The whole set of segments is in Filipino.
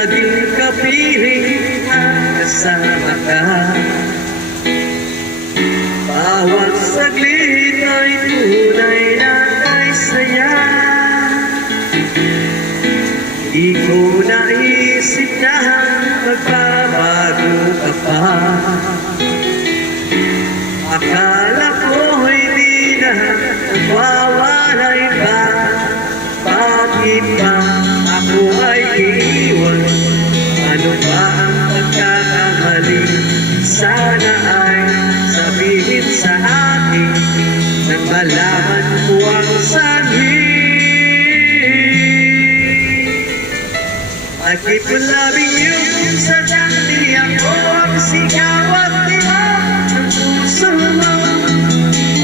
laging kapiling at kasama ka. Bawat saglit ay tunay na kay saya. Di ko naisip na magbabago ka pa. Akala ko'y di na nagwawalay pa. Bakit ba ako ay iiwan? Ano ba ang pagkakamali? Sana ay sabihin sa akin nang malaman ko ang sanhi. I keep on loving you, sadyang di ako ang sigaw at diwa ng puso mo.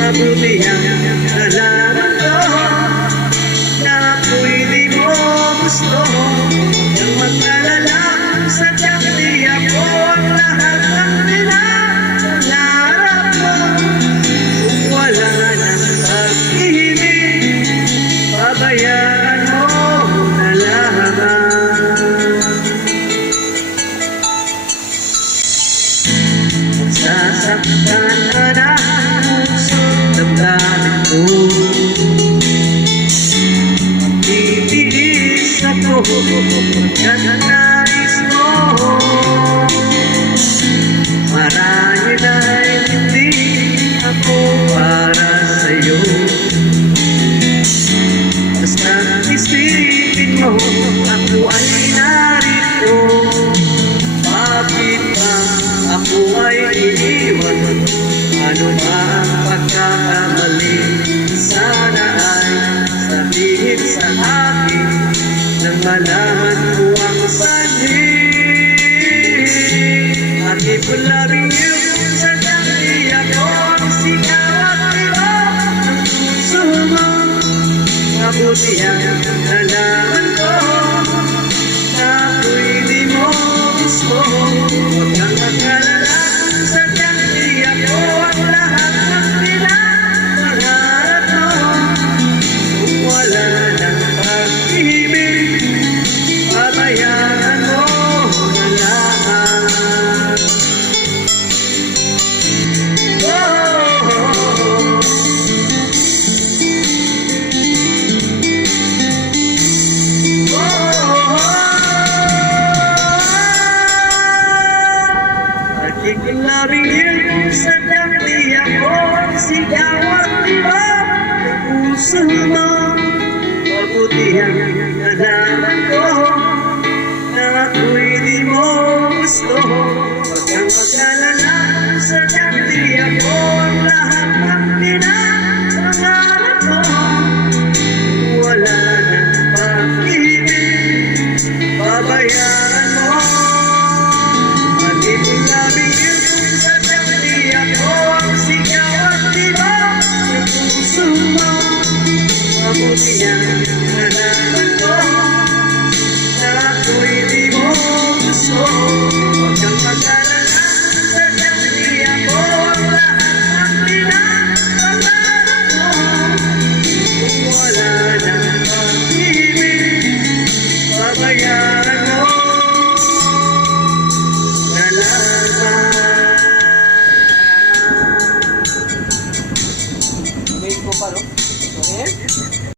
Mabuti ang nalaman ko na ako'y di mo gusto. Nang mag-alala, sadyang di ako ang lahat ng pinapangarap mo. Kung wala ng pag-ibig, pabayaan mo na lamang. Sasaktan ka na ang puso ng daming ko. Magtitiis ako pagkat nais mo. Marahil ay hindi ako para sa'yo. Basta't isipin mo ako ay narito. Bakit ba ako ay iiwan? Ano ba ang pagkakamali? Sana ay sabihin sa akin nang malaman ko ang sanhi. I keep on loving you, sadyang di ako ang sigaw at diwa ng puso mo. Mabuti ang nalaman ko na ako'y di mo gusto. Huwag kang mag-alala, sadyang di ako ang lahat ng pinapangarap mo. Kung wala ng pag-ibig, pabayaan mo na lamang. I keep on loving you, sadyang di ako ang sigaw at diwa ng puso mo. Mabuti ang nalaman ko na ako'y di mo gusto. Huwag kang mag-alala, sadyang di ako ang lahat ng pinapangarap mo. Wala ng pag-ibig, pabayaan mo. I keep on loving you, sadyang di ako ang sigaw at diwa ng puso mo. Mabuti ang nalaman ko na ako'y di mo gusto. Huwag kang mag-alala, sadyang di ako ang lahat ng pinapangarap mo. Kung wala ng pag-ibig, pabayaan mo na lamang. Wait ko pa, no?